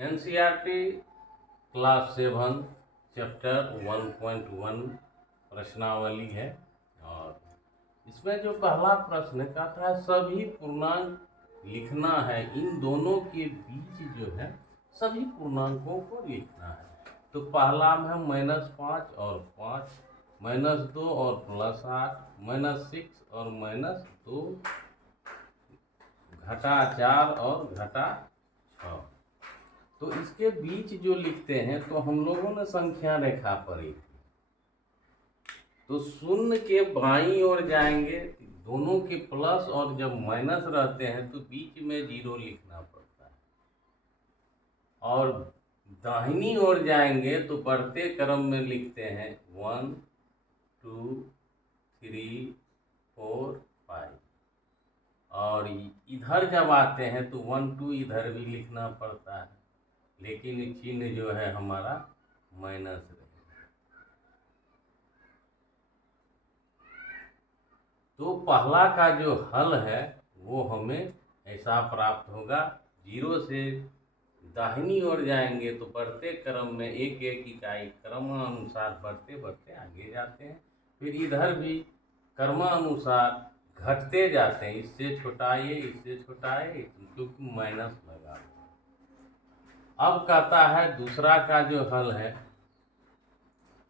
NCERT class 7 chapter 1.1 प्रश्नावली है। और इसमें जो पहला प्रश्न कहता है सभी पूर्णांक लिखना है, इन दोनों के बीच जो है सभी पूर्णांकों को लिखना है। तो पहला में है -5 और 5, -2 और +8, -6 और -2, -4 और -6। तो इसके बीच जो लिखते हैं तो हम लोगों ने संख्या रेखा पढ़ी थी। तो शून्य के बाईं ओर जाएंगे, दोनों के प्लस और जब माइनस रहते हैं तो बीच में 0 लिखना पड़ता है। और दाहिनी ओर जाएंगे तो बढ़ते क्रम में लिखते हैं 1 2 3 4 5। और इधर जब आते हैं तो 1 2 इधर भी लिखना पड़ता है, लेकिन चिन्ह जो है हमारा माइनस रहेगा। तो पहला का जो हल है वो हमें ऐसा प्राप्त होगा। 0 से दाहिनी ओर जाएंगे तो बढ़ते क्रम में एक एक इकाई क्रमानुसार बढ़ते बढ़ते आगे जाते हैं। फिर इधर भी क्रमानुसार घटते जाते हैं, इससे छोटा ये, इससे छोटा ये, क्योंकि माइनस लगा। अब कहता है दूसरा का जो हल है,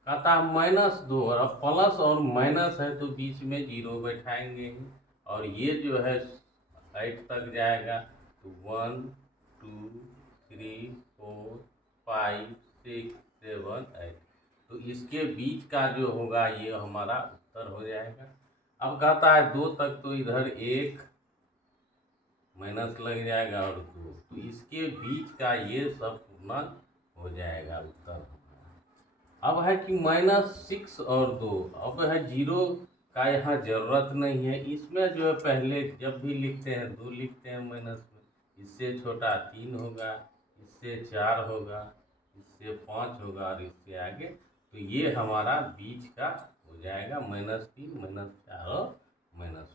कहता है -2, और अब प्लस और माइनस है तो बीच में 0 बैठाएंगे। और ये जो है 8 तक जाएगा तो 1 2 3 4 5 6 7 8। तो इसके बीच का जो होगा ये हमारा उत्तर हो जाएगा। अब कहता है 2 तक, तो इधर 1 माइनस लग जाएगा और 2, तो इसके बीच का ये सब पूर्णांक हो जाएगा उत्तर। अब है कि -6 और 2, अब है 0 का यहाँ जरूरत नहीं है। इसमें जो है पहले जब भी लिखते हैं 2 लिखते हैं माइनस में, इससे छोटा 3 होगा, इससे 4 होगा, इससे 5 होगा और इससे आगे। तो ये हमारा बीच का हो जाएगा -3, -4 और -1।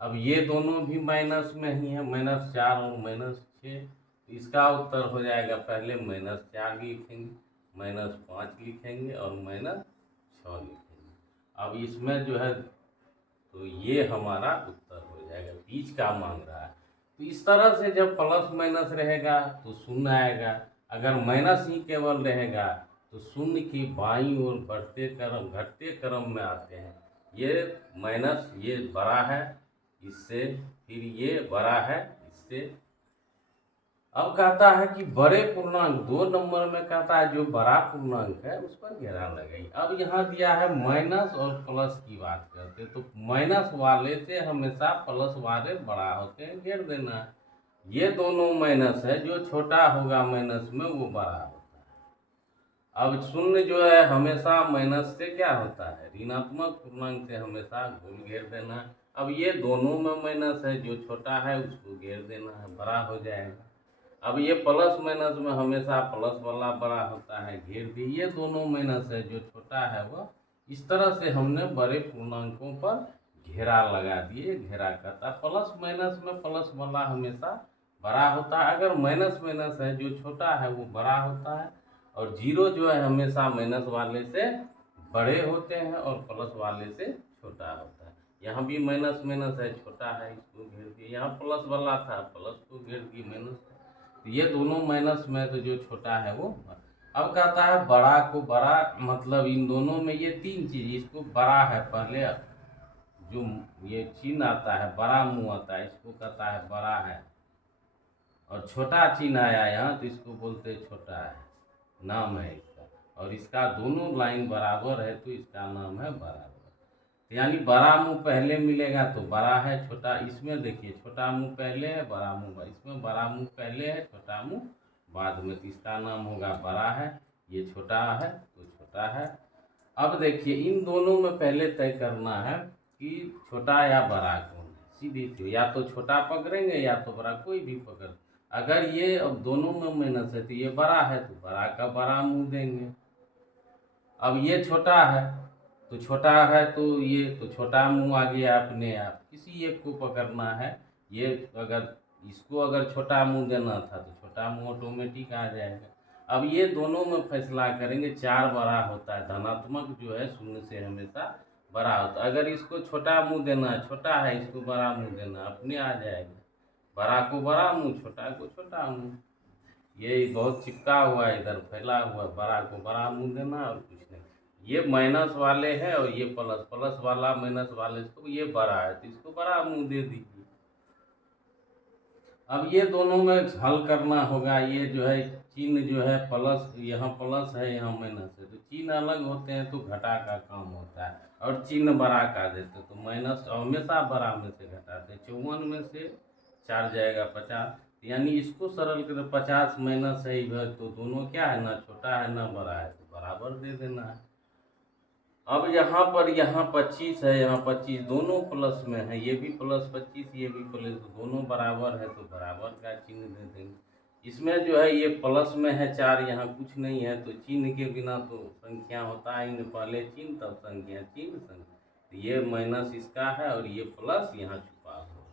अब ये दोनों भी माइनस में ही है, -4 और -6। तो इसका उत्तर हो जाएगा, पहले -4 लिखेंगे, -5 लिखेंगे और -6 लिखेंगे। अब इसमें जो है तो ये हमारा उत्तर हो जाएगा, बीच का मांग रहा है। तो इस तरह से जब प्लस माइनस रहेगा तो शून्य आएगा, अगर माइनस ही केवल रहेगा तो शून्य की बाईं ओर बढ़ते क्रम घटते क्रम में आते हैं। ये माइनस ये बड़ा है इससे, फिर ये बड़ा है इससे। अब कहता है कि बड़े पूर्णांक 2 नंबर में कहता है जो बड़ा पूर्णांक है उस पर घेरा लगाई। अब यहाँ दिया है माइनस और प्लस की बात करते, तो माइनस वाले से हमेशा प्लस वाले बड़ा होते हैं, घेर देना है। ये दोनों माइनस है, जो छोटा होगा माइनस में वो बड़ा होता है। अब शून्य जो है हमेशा माइनस से क्या होता है, ऋणात्मक पूर्णांक से हमेशा गोल घेर देना है। अब ये दोनों में माइनस है, जो छोटा है उसको घेर देना है, बड़ा हो जाएगा। अब ये प्लस माइनस में हमेशा प्लस वाला बड़ा होता है, घेर दी। ये दोनों माइनस है, जो छोटा है वह। इस तरह से हमने बड़े पूर्णांकों पर घेरा लगा दिए। घेरा कहता प्लस माइनस में प्लस वाला हमेशा बड़ा होता है, अगर माइनस माइनस है जो छोटा है वो बड़ा होता है। और 0 जो है हमेशा माइनस वाले से बड़े होते हैं और प्लस वाले से छोटा होता है। यहाँ भी माइनस माइनस है, छोटा है, इसको घेर दिए। यहाँ प्लस वाला था, प्लस को घेर दिए माइनस। ये दोनों माइनस में तो जो छोटा है वो। अब कहता है बड़ा को बड़ा, मतलब इन दोनों में ये 3 चीज, इसको बड़ा है, पहले जो ये चिन्ह आता है बड़ा मुंह आता है इसको कहता है बड़ा है, और छोटा चिन्ह आया यहाँ तो इसको बोलते छोटा है, नाम है इसका। और इसका दोनों लाइन बराबर है तो इसका नाम है बराबर। यानी बड़ा मुंह पहले मिलेगा तो बड़ा है, छोटा इसमें देखिए छोटा मुंह पहले है, बड़ा मुंह इसमें, बड़ा मुंह पहले है, छोटा मुंह बाद में, तो इसका नाम होगा बड़ा है। ये छोटा है तो छोटा है। अब देखिए इन दोनों में पहले तय करना है कि छोटा या बड़ा कौन है। सीधी सी, या तो छोटा पकड़ेंगे या तो बड़ा, कोई भी पकड़। अगर ये अब दोनों में माइनस है तो ये बड़ा है तो बड़ा का बड़ा मुंह देंगे। अब ये छोटा है तो छोटा है तो ये तो छोटा मुंह आ गया अपने आप, किसी एक को पकड़ना है। ये अगर इसको अगर छोटा मुंह देना था तो छोटा छोटा मुँह ऑटोमेटिक आ जाएगा। अब ये दोनों में फैसला करेंगे, 4 बड़ा होता है, धनात्मक जो है शून्य से हमेशा बड़ा होता है। अगर इसको छोटा मुँह देना है, छोटा है, इसको बड़ा मुँह देना अपने आ जाएगा, बड़ा को बड़ा मुँह, छोटा को छोटा मुँह। ये बहुत चिपका हुआ है, इधर फैला हुआ, बड़ा को बड़ा मुँह देना और कुछ नहीं। ये माइनस वाले है और ये प्लस, प्लस वाला माइनस वाले, तो ये बड़ा है तो इसको बड़ा मुँह दे दीजिए। अब ये दोनों में हल करना होगा। ये जो है चिन्ह जो है प्लस, यहाँ प्लस है यहाँ माइनस है, तो चिन्ह अलग होते हैं तो घटा का काम होता है, और चिन्ह बड़ा का देते तो माइनस हमेशा बड़ा में से घटाते। 54 में से 4 जाएगा 50, यानी इसको सरल कर 50 माइनस है इधर, तो दोनों क्या है, ना छोटा है ना बड़ा है, तो बराबर दे देना है। अब यहाँ पर यहाँ 25 है, यहाँ 25, दोनों प्लस में है, ये भी प्लस 25, ये भी प्लस, दोनों बराबर है तो बराबर का चिन्ह दे देंगे। इसमें जो है ये प्लस में है 4, यहाँ कुछ नहीं है, तो चिन्ह के बिना तो संख्या होता ही नहीं, पहले चिन्ह तब संख्या, चिन्ह संख्या। तो ये माइनस इसका है और ये प्लस यहाँ छुपा होगा,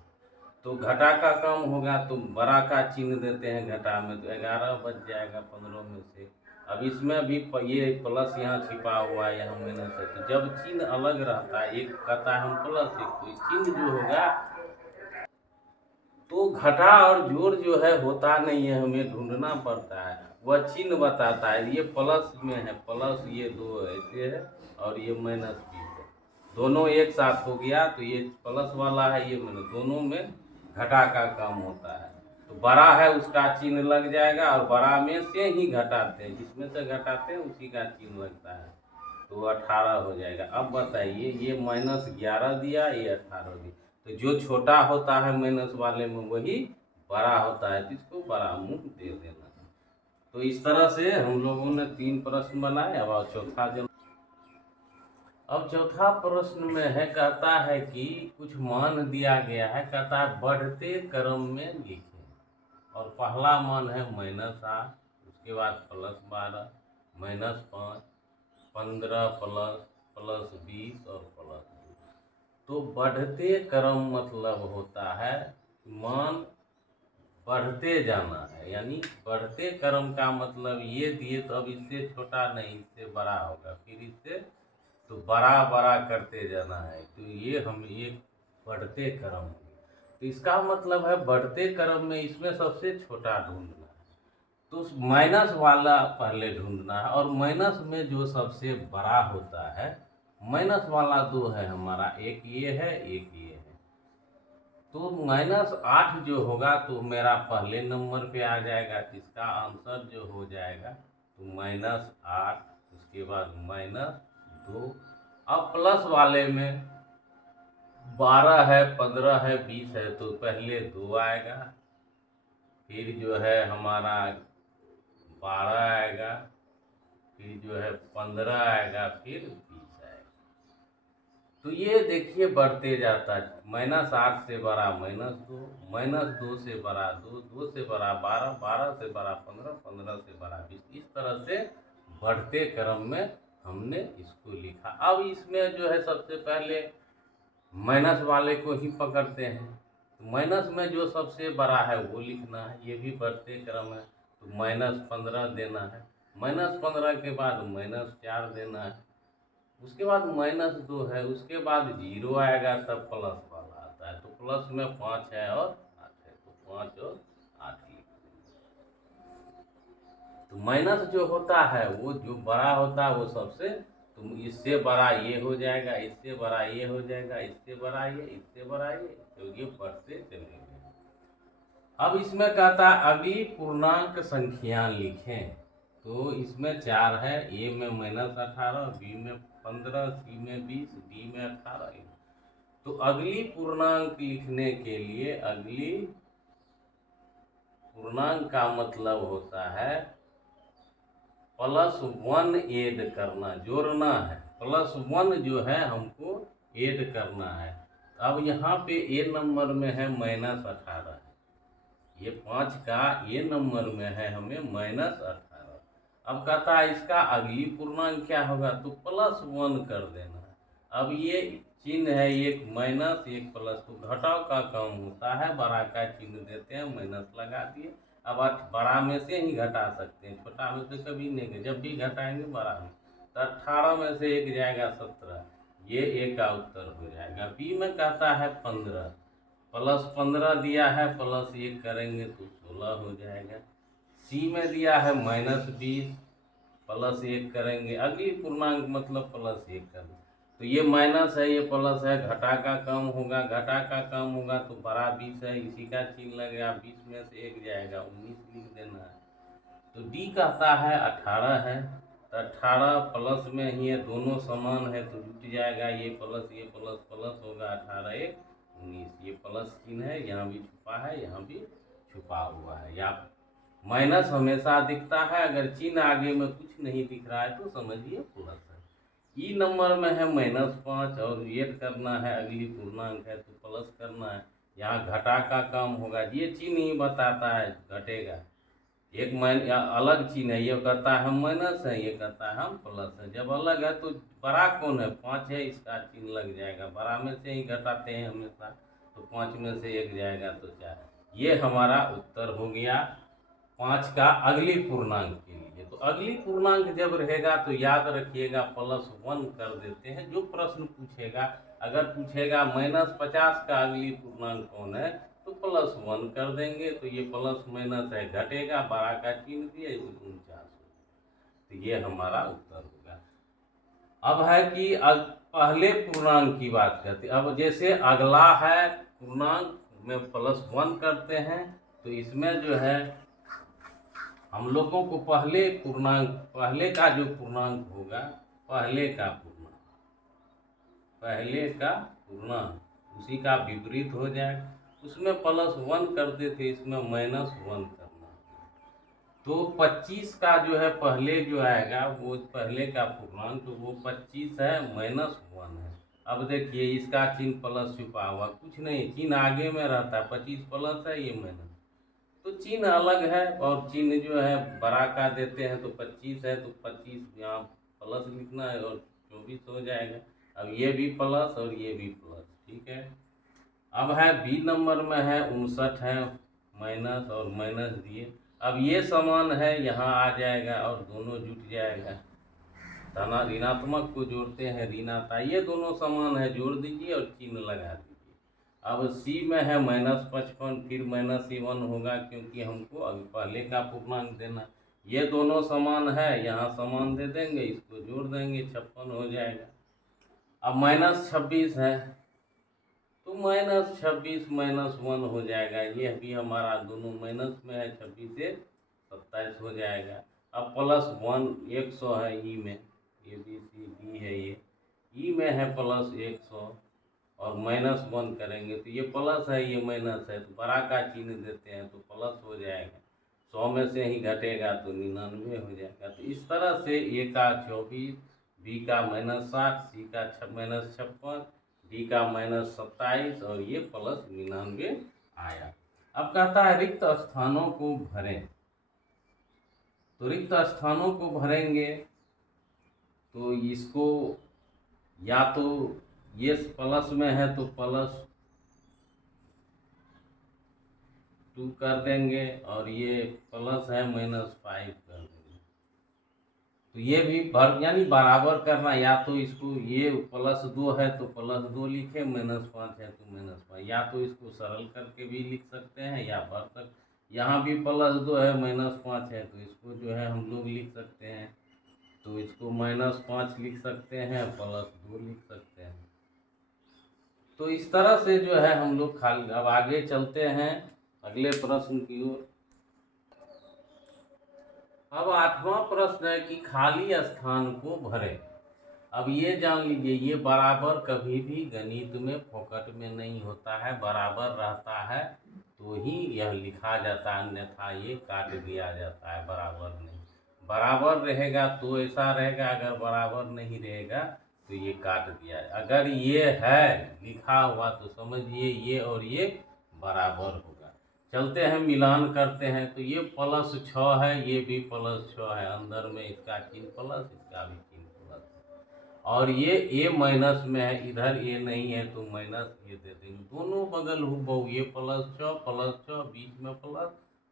तो घटा का काम होगा तो बड़ा का चिन्ह देते हैं घटा में, तो 11 बच जाएगा 15 में से। अब इसमें भी ये प्लस यहाँ छिपा हुआ है, यहाँ माइनस है, तो जब चिन्ह अलग रहता है, एक कहता है हम प्लस, एक तो चिन्ह जो होगा, तो घटा और जोड़ जो है होता नहीं है, हमें ढूंढना पड़ता है, वह चिन्ह बताता है। ये प्लस में है, प्लस ये 2 ऐसे है और ये माइनस भी है, दोनों एक साथ हो गया, तो ये प्लस वाला है, ये माइनस, दोनों में घटा का काम होता है। तो बड़ा है उसका चिन्ह लग जाएगा, और बड़ा में से ही घटाते हैं, जिसमें से घटाते हैं उसी का चिन्ह लगता है, तो 18 हो जाएगा। अब बताइए, ये -11 दिया, ये 18 दिया, तो जो छोटा होता है माइनस वाले में वही बड़ा होता है, तो इसको बड़ा मुँह दे देना। तो इस तरह से हम लोगों ने 3 प्रश्न बनाए। अब चौथा प्रश्न में है, कहता है कि कुछ मान दिया गया है, कहता है बढ़ते क्रम में लिखें, और पहला मान है -8, उसके बाद +12, -5, 15 प्लस 20 और +2। तो बढ़ते क्रम मतलब होता है मान बढ़ते जाना है, यानी बढ़ते क्रम का मतलब ये दिए तो अब इससे छोटा नहीं, इससे बड़ा होगा, फिर इससे तो बड़ा बड़ा करते जाना है, तो ये हम ये बढ़ते क्रम है। तो इसका मतलब है बढ़ते क्रम में इसमें सबसे छोटा ढूंढना है, तो माइनस वाला पहले ढूंढना है, और माइनस में जो सबसे बड़ा होता है, माइनस वाला 2 है हमारा, एक ये है एक ये है, तो -8 जो होगा तो मेरा पहले नंबर पे आ जाएगा, इसका आंसर जो हो जाएगा तो -8, उसके बाद -2। अब प्लस वाले में 12 है, 15 है, 20 है, तो पहले 2 आएगा, फिर जो है हमारा 12 आएगा, फिर जो है 15 आएगा, फिर 20 आएगा। तो ये देखिए बढ़ते जाता है, -8 से बड़ा -2, -2 से बड़ा 2, 2 से बड़ा 12, 12 से बड़ा 15, 15 से बड़ा 20। इस तरह से बढ़ते क्रम में हमने इसको लिखा। अब इसमें जो है सबसे पहले माइनस वाले को ही पकड़ते हैं, तो माइनस में जो सबसे बड़ा है वो लिखना है, ये भी बढ़ते क्रम है, तो -15 देना है, -15 के बाद -4 देना है, उसके बाद -2 है, उसके बाद 0 आएगा, तब प्लस वाला आता है, तो प्लस में 5 है और 8 है, तो 5 और 8 लिख देंगे। तो माइनस जो होता है वो जो बड़ा होता है वो सबसे, तो इससे बड़ा ये हो जाएगा, इससे बड़ा ये हो जाएगा, इससे बड़ा ये, इससे बड़ा ये, तो ये बढ़ते चलेंगे। अब इसमें कहता है अगली पूर्णांक संख्या लिखें, तो इसमें 4 है, ए में -18, बी में 15, सी में 20, डी में 18। तो अगली पूर्णांक लिखने के लिए, अगली पूर्णांक का मतलब होता है +1 ऐड करना, जोड़ना है, +1 जो है हमको ऐड करना है। अब यहाँ पे ए नंबर में है -18, ये 5 का ये नंबर में है हमें -18। अब कहता है इसका अगली पूर्णांक क्या होगा, तो +1 कर देना है। अब ये चिन्ह है, एक माइनस एक प्लस, तो घटाव का काम होता है, बड़ा का चिन्ह देते हैं, माइनस लगा दिए। अब बड़ा में से ही घटा सकते हैं, छोटा में से कभी नहीं, जब भी घटाएंगे बड़ा में। तो 18 में से 1 जाएगा 17, ये ए का उत्तर हो जाएगा। बी में कहता है 15, प्लस 15 दिया है, प्लस 1 करेंगे तो 16 हो जाएगा। सी में दिया है -20, प्लस 1 करेंगे, अगली पूर्णांक मतलब प्लस 1 करना। तो ये माइनस है, ये प्लस है, घटा का कम होगा, घटा का कम होगा तो बड़ा 20 है, इसी का चिन्ह लगेगा, 20 में से 1 जाएगा, 19 लिख देना है। तो डी कहता है 18 है, तो 18 प्लस में ही है, दोनों समान है तो जुट जाएगा, ये प्लस प्लस होगा, 18 1 19, ये प्लस चिन्ह है, यहाँ भी छुपा है, यहाँ भी छुपा हुआ है। या माइनस हमेशा दिखता है, अगर चिन्ह आगे में कुछ नहीं दिख रहा है तो समझिए प्लस है। ई नंबर में है -5 और ऐड करना है, अगली पूर्णांक है तो प्लस करना है। यहाँ घटा का कम होगा, ये चिन्ह ही बताता है घटेगा, एक अलग चिन्ह है, ये कहता है हम माइनस है, ये कहता है हम प्लस है। जब अलग है तो बड़ा कौन है, 5 है, इसका चिन्ह लग जाएगा, बड़ा में से ही घटाते हैं हमेशा, तो 5 में से 1 जाएगा तो 4। ये हमारा उत्तर हो गया 5 का अगली पूर्णांक के लिए। तो अगली पूर्णांक जब रहेगा तो याद रखिएगा +1 कर देते हैं, जो प्रश्न पूछेगा। अगर पूछेगा -50 का अगली पूर्णांक कौन है तो +1 कर देंगे, तो ये प्लस माइनस है, घटेगा, बड़ा का चिन्ह दिए 49, तो ये हमारा उत्तर होगा। अब है कि पहले पूर्णांक की बात करते हैं। अब जैसे अगला है पूर्णांक में +1 करते हैं, तो इसमें जो है हम लोगों को पहले का जो पूर्णांक होगा, पहले का उसी का विपरीत हो जाएगा। उसमें +1 करते थे, इसमें -1 करना। तो 25 का जो है पहले जो आएगा वो पहले का पूर्णांक, तो वो 25 है, -1 है। अब देखिए इसका चिन्ह प्लस छुपा हुआ, कुछ नहीं, चिन्ह आगे में रहता है, 25 प्लस है, ये माइनस, तो चिन्ह अलग है। और चिन्ह जो है बड़ा का देते हैं, तो 25 है तो 25 यहाँ प्लस लिखना है और 24 हो जाएगा। अब ये भी प्लस और ये भी प्लस, ठीक है। अब है बी नंबर में है 59 है, माइनस और माइनस दिए। अब ये समान है, यहाँ आ जाएगा और दोनों जुट जाएगा, धना ऋणात्मक को जोड़ते हैं, ऋण आता, ये दोनों समान है, जोड़ दीजिए और चिन्ह लगा दीजिए। अब सी में है -55, फिर -1 होगा, क्योंकि हमको अभी पहले का पूर्णांक देना। ये दोनों समान है, यहाँ समान दे देंगे, इसको जोड़ देंगे, 56 हो जाएगा। अब -26 है, तो -26 -1 हो जाएगा, ये भी हमारा दोनों माइनस में है, 26 से 27 हो जाएगा। अब +1 100 है ई में, ABCD है, ये ई में है +100 और -1 करेंगे तो ये प्लस है, ये माइनस है, तो बड़ा का चिन्ह देते हैं तो प्लस हो जाएगा। 100 में से ही घटेगा तो 99 हो जाएगा। तो इस तरह से ए का 24, बी का -60, सी का -56, डी का -27 और ये +99 आया। अब कहता है रिक्त स्थानों को भरें। तो रिक्त स्थानों को भरेंगे तो इसको या तो ये प्लस में है तो +2 कर देंगे, और ये प्लस है -5 कर देंगे। तो ये भी यानी बराबर करना, या तो इसको ये +2 है तो +2 लिखे, -5 है तो -5, या तो इसको सरल करके भी लिख सकते हैं या भर सकते। यहाँ भी +2 है, -5 है, तो इसको जो है हम लोग लिख सकते हैं, तो इसको -5 लिख सकते हैं, +2 लिख सकते हैं। तो इस तरह से जो है हम लोग खाली। अब आगे चलते हैं अगले प्रश्न की ओर। अब 8वां प्रश्न है कि खाली स्थान को भरें। अब ये जान लीजिए, ये बराबर कभी भी गणित में फोकट में नहीं होता है, बराबर रहता है तो ही यह लिखा जाता है, अन्यथा ये काट दिया जाता है, बराबर नहीं। बराबर रहेगा तो ऐसा रहेगा, अगर बराबर नहीं रहेगा तो ये काट दिया। अगर ये है लिखा हुआ तो समझिए ये और ये बराबर होगा। चलते हैं मिलान करते हैं, तो ये +6 है, ये भी +6 है, अंदर में इसका चिन्ह प्लस, इसका भी चिन्ह प्लस, और ये ए माइनस में है, इधर ए नहीं है तो माइनस ये दे देंगे, दोनों बगल हुबहू, ये +6 +6, बीच में प्लस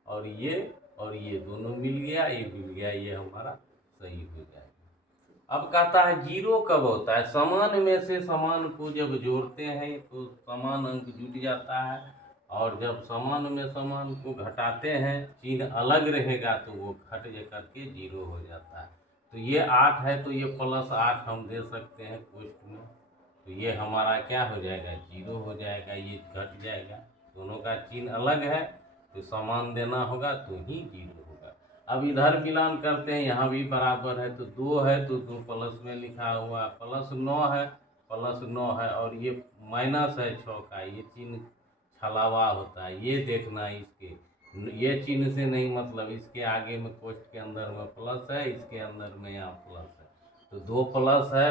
और ये दोनों मिल गया, ये मिल गया, ये हमारा सही हो जाएगा। अब कहता है जीरो कब होता है? समान में से समान को जब जोड़ते हैं तो समान अंक जुट जाता है, और जब समान में समान को घटाते हैं, चिन्ह अलग रहेगा तो वो घट करके जीरो हो जाता है। तो ये 8 है तो ये +8 हम दे सकते हैं क्वेश्चन में, तो ये हमारा क्या हो जाएगा? जीरो हो जाएगा, ये घट जाएगा। दोनों का चिन्ह अलग है तो समान देना होगा तो ही जीरो होगा। अब इधर मिलान करते हैं, यहाँ भी बराबर है तो 2 है तो 2 प्लस में लिखा हुआ, +9 है, +9 है, और ये माइनस है 6 का, ये चिन्ह छलावा होता है, ये देखना इसके, ये चिन्ह से नहीं मतलब, इसके आगे में कोष्ठ के अंदर में प्लस है, इसके अंदर में यहाँ प्लस है, तो 2 प्लस है,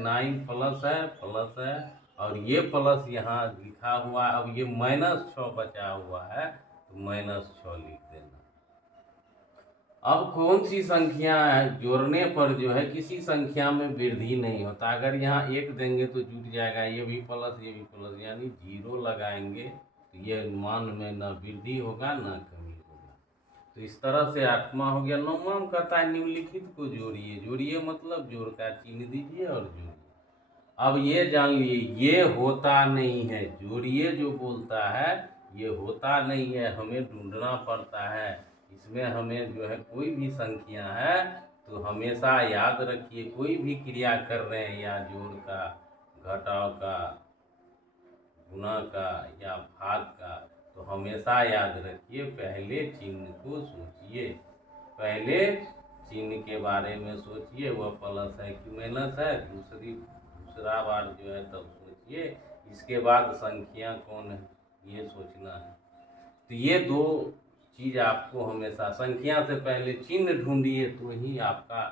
9 प्लस है, और ये प्लस यहाँ लिखा हुआ है। अब ये -6 बचा हुआ है तो -6 लिख देना। अब कौन सी संख्या जोड़ने पर जो है किसी संख्या में वृद्धि नहीं होता? अगर यहाँ 1 देंगे तो जुट जाएगा, ये भी प्लस ये भी प्लस, यानी 0 लगाएंगे तो ये मान में न वृद्धि होगा न कमी होगा। तो इस तरह से 8वां हो गया। 9वां कहता है निम्नलिखित को जोड़िए। जोड़िए मतलब जोड़ का चिन्ह दीजिए और जोड़िए। अब ये जान लिए, ये होता नहीं है, जोड़िए जो बोलता है ये होता नहीं है, हमें ढूंढना पड़ता है। इसमें हमें जो है कोई भी संख्या है तो हमेशा याद रखिए, कोई भी क्रिया कर रहे हैं या जोड़ का, घटाव का, गुणा का या भाग का, तो हमेशा याद रखिए पहले चिन्ह को सोचिए, पहले चिन्ह के बारे में सोचिए, वह प्लस है कि माइनस है, दूसरा बार जो है तब सोचिए, इसके बाद संख्या कौन है ये सोचना है। तो ये 2 चीज़ आपको हमेशा, संख्या से पहले चिन्ह ढूंढिए तो ही आपका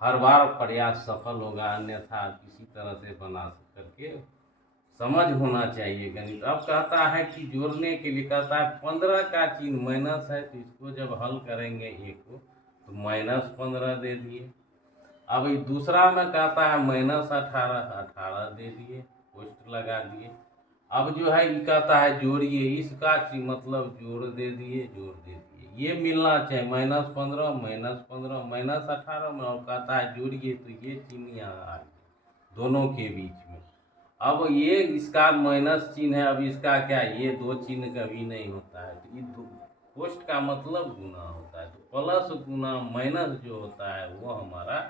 हर बार प्रयास सफल होगा, अन्यथा किसी तरह से बना करके समझ होना चाहिए गणित। अब कहता है कि जोड़ने के लिए कहता है 15 का चिन्ह माइनस है, तो इसको जब हल करेंगे एक को तो -15 दे दिए। अब दूसरा में कहता है -18 दे दिए, पोस्ट लगा दिए। अब जो है ये कहता है जोड़िए, इसका मतलब जोड़ दे दिए, जोड़ दे दिए, ये मिलना चाहिए -15 -18 में, और कहता है जोड़िए तो ये चिन्ह यहाँ आ गया दोनों के बीच में। अब ये इसका माइनस चिन्ह है, अब इसका क्या, ये 2 चिन्ह कभी नहीं होता है, तो ये पोस्ट का मतलब गुना होता है, तो प्लस गुना माइनस जो होता है वो हमारा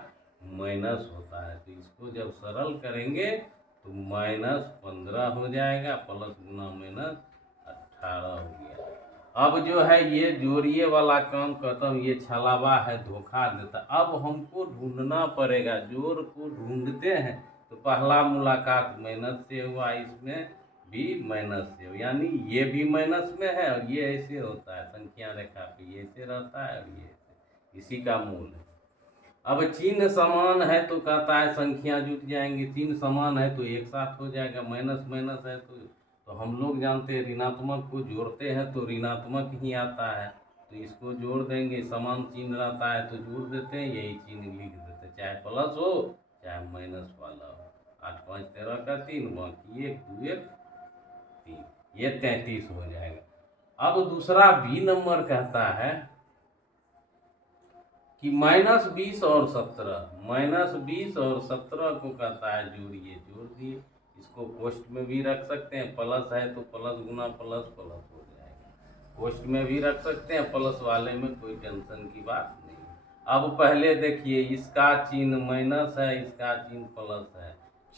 माइनस होता है। तो इसको जब सरल करेंगे तो -15 हो जाएगा, प्लस गुना -18 हो गया। अब जो है ये जोड़िए वाला काम खत्म, ये छलावा है, धोखा देता। अब हमको ढूंढना पड़ेगा, जोड़ को ढूंढते हैं तो पहला मुलाकात माइनस से हुआ, इसमें भी माइनस से हो, यानी ये भी माइनस में है और ये ऐसे होता है, संख्या रेखा पे ये ऐसे रहता है और ये ऐसे, इसी का मूल है। अब चिन्ह समान है तो कहता है संख्या जुट जाएंगे, चिन्ह समान है तो एक साथ हो जाएगा, माइनस माइनस है तो हम लोग जानते हैं ऋणात्मक को जोड़ते हैं तो ऋणात्मक ही आता है, तो इसको जोड़ देंगे, समान चिन्ह रहता है तो जोड़ देते हैं, यही चिन्ह लिख देते हैं, चाहे प्लस हो चाहे माइनस वाला हो। 8 5 13 का 3, बाकी 1 2 1 3, ये 33 हो जाएगा। अब दूसरा बी नंबर कहता है कि -20 और 17 को कहता है जोड़िए, जोड़ दिए। इसको पोस्ट में भी रख सकते हैं, प्लस है तो प्लस गुना प्लस प्लस हो जाएगा, पोस्ट में भी रख सकते हैं, प्लस वाले में कोई टेंशन की बात नहीं। अब पहले देखिए, इसका चिन्ह माइनस है, इसका चिन्ह प्लस है,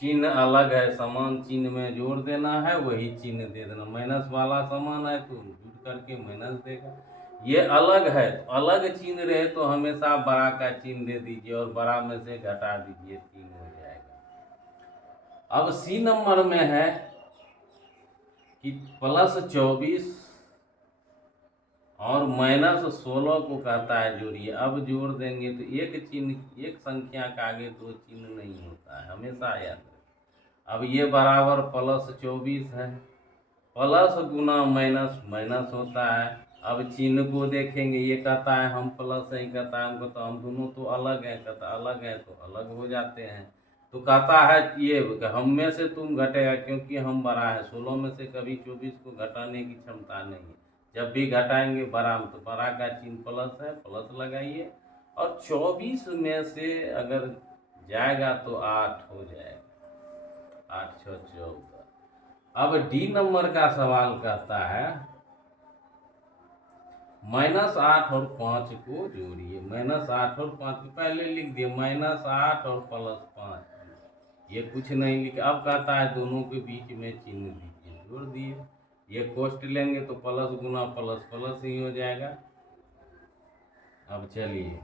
चिन्ह अलग है, समान चिन्ह में जोड़ देना है, वही चिन्ह दे देना, माइनस वाला समान है तो जुट करके माइनस देगा, ये अलग है तो अलग चिन्ह रहे तो हमेशा बड़ा का चिन्ह दे दीजिए और बड़ा में से घटा दीजिए, 3 हो जाएगा। अब सी नंबर में है कि +24 और -16 को कहता है जोड़िए। अब जोड़ देंगे तो एक चिन्ह, एक संख्या का आगे 2 चिन्ह नहीं होता है, हमेशा याद रखें। अब ये बराबर +24 है, प्लस गुना माइनस माइनस होता है। अब चिन्ह को देखेंगे, ये कहता है हम प्लस है, कहता है हमको, तो हम दोनों तो अलग हैं, कहता अलग है तो अलग हो जाते हैं। तो कहता है ये हम में से तुम घटेगा, क्योंकि हम बड़ा है, 16 में से कभी 24 को घटाने की क्षमता नहीं है, जब भी घटाएंगे बड़ा में तो बड़ा का चिन्ह प्लस है, प्लस लगाइए। और 24 में से अगर जाएगा तो 8 हो जाएगा, 8 6 14। अब डी नंबर का सवाल कहता है -8 और 5 को जोड़िए। -8 और 5 को पहले लिख दिए, -8 और +5, ये कुछ नहीं लिखा। अब कहता है दोनों के बीच में चिन्ह दीजिए, जोड़ दिए। ये कोष्ट लेंगे तो प्लस गुना प्लस प्लस ही हो जाएगा। अब चलिए,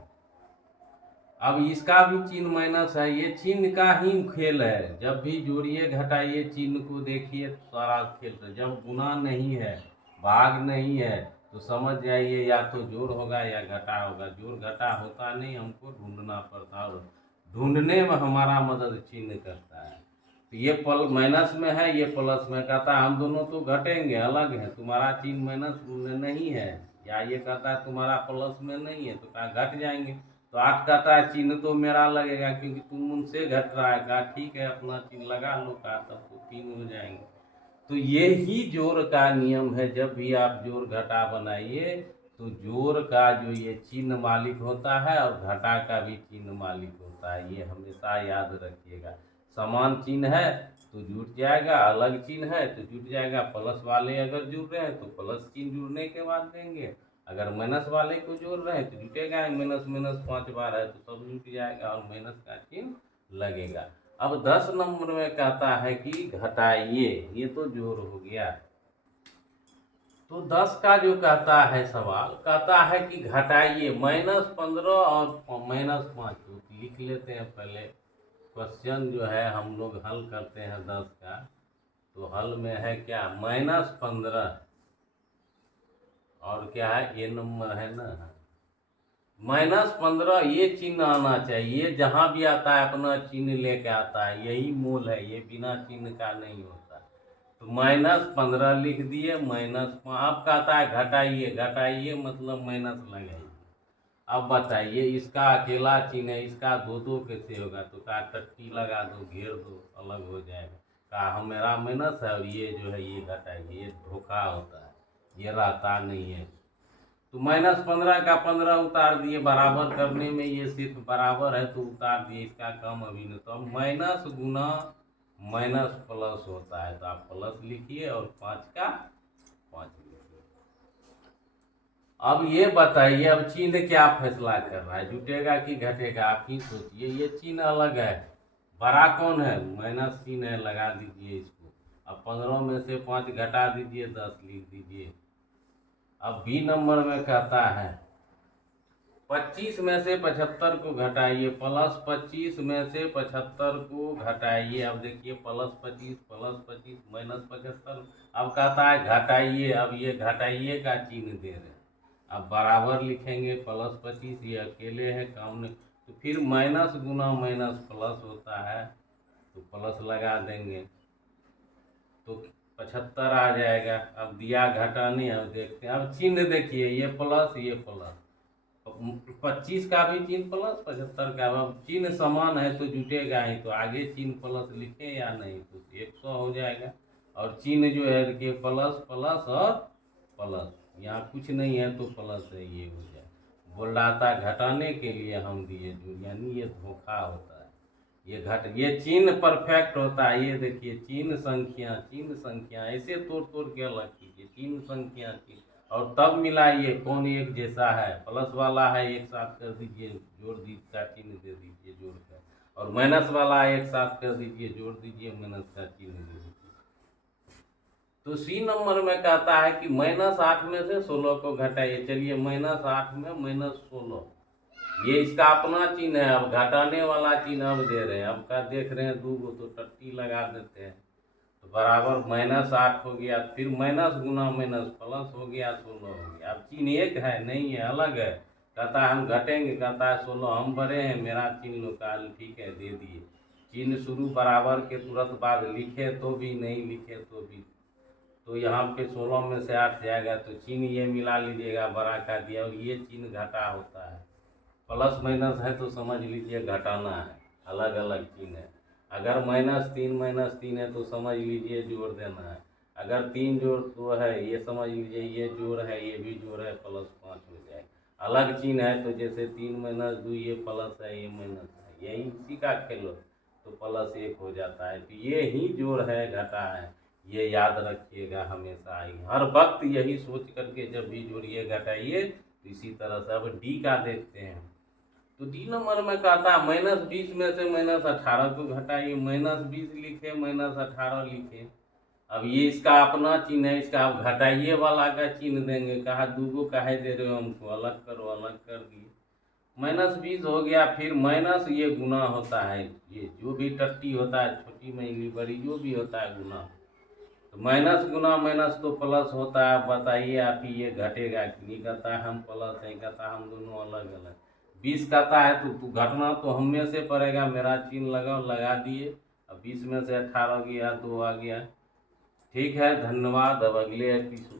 अब इसका भी चिन्ह माइनस है, ये चिन्ह का ही खेल है। जब भी जोड़िए घटाइए चिन्ह को देखिए सारा खेल। तो जब गुना नहीं है, भाग नहीं है, तो समझ जाइए या तो जोड़ होगा या घटा होगा। जोड़ घटा होता नहीं, हमको ढूंढना पड़ता है, और ढूंढने में हमारा मदद चिन्ह करता है। तो ये माइनस में है, ये प्लस में। कहता है हम दोनों तो घटेंगे, अलग है, तुम्हारा चिन्ह माइनस में नहीं है, या ये कहता है तुम्हारा प्लस में नहीं है, तो कहा घट जाएंगे। तो 8 कहता है चिन्ह तो मेरा लगेगा क्योंकि तुम उनसे घट रहा है। कहा ठीक है, अपना चिन्ह लगा लो। कहा तब तो 3 हो जाएंगे। तो ये ही जोड़ का नियम है। जब भी आप जोड़ घटा बनाइए तो जोड़ का जो ये चिन्ह मालिक होता है और घटा का भी चिन्ह मालिक होता है, ये हमेशा याद रखिएगा। समान चिन्ह है तो जुट जाएगा, अलग चिन्ह है तो जुट जाएगा। प्लस वाले अगर जुड़ रहे हैं तो प्लस चिन्ह जुड़ने के बाद देंगे, अगर माइनस वाले को जोड़ रहे हैं तो जुटेगा। माइनस माइनस 5 बार है तो सब जुट जाएगा और माइनस का चिन्ह लगेगा। अब 10 नंबर में कहता है कि घटाइए, ये तो जोड़ हो गया। तो 10 का जो कहता है सवाल, कहता है कि घटाइए -15 और -5 को लिख लेते हैं पहले। क्वेश्चन जो है हम लोग हल करते हैं 10 का, तो हल में है क्या, -15 और क्या है, ये नंबर है ना, -15। ये चिन्ह आना चाहिए, जहाँ भी आता है अपना चिन्ह लेके आता है, यही मूल है, ये बिना चिन्ह का नहीं होता। तो -15 लिख दिए, अब कहता है घटाइए, घटाइए मतलब माइनस लगाइए। अब बताइए, इसका अकेला चिन्ह है, इसका दो दो कैसे होगा, तो कहा टट्टी लगा दो, घेर दो, अलग हो जाएगा। कहा मेरा माइनस है और ये जो है ये घटाइए, ये धोखा होता है, ये रहता नहीं है। तो -15 का 15 उतार दिए, बराबर करने में ये सिर्फ बराबर है तो उतार दिए, इसका कम अभी नहीं। तो अब माइनस गुना माइनस प्लस होता है, तो आप प्लस लिखिए और 5 का 5 लिखिए। अब ये बताइए, अब चिन्ह क्या फैसला कर रहा है, जुटेगा कि घटेगा, आप ही सोचिए। ये चिन्ह अलग है, बड़ा कौन है, माइनस चिन्ह है, लगा दीजिए इसको। अब 15 में से 5 घटा दीजिए, 10 लिख दीजिए। अब बी नंबर में कहता है 25 में से 75 को घटाइए, +25 में से 75 को घटाइए। अब देखिए +25 +25 -75। अब कहता है घटाइए, अब ये घटाइए का चिन्ह दे रहे हैं। अब बराबर लिखेंगे, +25 ये अकेले है, काम नहीं, तो फिर माइनस गुना माइनस प्लस होता है, तो प्लस लगा देंगे तो 75 आ जाएगा। अब दिया घटाने, अब देखते हैं। अब चिन्ह देखिए, ये प्लस ये प्लस, 25 का भी चिन्ह प्लस, 75 का। अब चिन्ह समान है तो जुटेगा ही, तो आगे चिन्ह प्लस लिखे या नहीं, तो 100 हो जाएगा। और चिन्ह जो है देखिए प्लस प्लस और प्लस, यहाँ कुछ नहीं है तो प्लस है, ये हो जाए। बोल रहा था घटाने के लिए हम दिए जो, यानी ये धोखा होता है। ये चिन्ह परफेक्ट होता है। ये देखिए चिन्ह संख्या ऐसे तोड़ तोड़ के अलग कीजिए, चिन्ह संख्या की, और तब मिलाइए कौन एक जैसा है। प्लस वाला है एक साथ कर दीजिए, जोड़ दीजिए का चिन्ह दे दीजिए जोड़ कर, और माइनस वाला एक साथ कर दीजिए, जोड़ दीजिए, माइनस का चिन्ह दे दीजिए। तो सी नंबर में कहता है कि -8 में से 16 को घटाइए। चलिए -8 में -16, ये इसका अपना चिन्ह है। अब घटाने वाला चिन्ह अब दे रहे हैं, अब का देख रहे हैं 2 गो, तो टट्टी लगा देते हैं, तो बराबर -8 हो गया। फिर माइनस गुना माइनस प्लस हो गया, 16 हो गया। अब चिन्ह एक है नहीं है, अलग है। कहता है हम घटेंगे, कहता है 16, हम बड़े हैं, मेरा चिन्ह लोकल, ठीक है दे दिए। चिन्ह शुरू बराबर के तुरंत बाद लिखे तो भी, नहीं लिखे तो भी, तो यहाँ पे 16 में से 8 जाएगा, तो चिन्ह ये मिला लीजिएगा, बड़ा का दिया, और ये चिन्ह घटा होता है। प्लस माइनस है तो समझ लीजिए घटाना है, अलग अलग चिन्ह है। अगर -3 -3 है तो समझ लीजिए जोड़ देना है। अगर 3 जोड़ तो है, ये समझ लीजिए ये जोड़ है, ये भी जोड़ है, +5 हो जाएगा। अलग चिन्ह है तो जैसे 3-2 ये प्लस है, ये माइनस है, यही इसी का खेल हो, तो +1 हो जाता है। तो ये ही जोड़ है घटा है, ये याद रखिएगा हमेशा ही, हर वक्त यही सोच करके जब भी जोड़िए घटाइए। तो इसी तरह से अब डी का देखते हैं। तो डी नंबर में कहता है -20 में से -18 को घटाइए। -20 लिखे, -18 लिखे। अब ये इसका अपना चिन्ह है, इसका आप घटाइए वाला का चिन्ह देंगे। कहा दूगो काहे दे रहे हो हमको, अलग करो, अलग कर दिए। -20 हो गया, फिर माइनस ये गुना होता है, ये जो भी टट्टी होता है, छोटी महिली बड़ी जो भी होता है गुना, तो माइनस गुना माइनस तो प्लस होता है। बताइए आप ही ये घटेगा कि नहीं? कहता है हम प्लस है, कहता है हम दोनों अलग अलग। 20 कहता है तो घटना तो हम में से पड़ेगा, मेरा चिन्ह लगाओ, लगा दिए। अब 20 में से 18 गया, 2 आ गया। ठीक है, धन्यवाद। अब अगले एपिसोड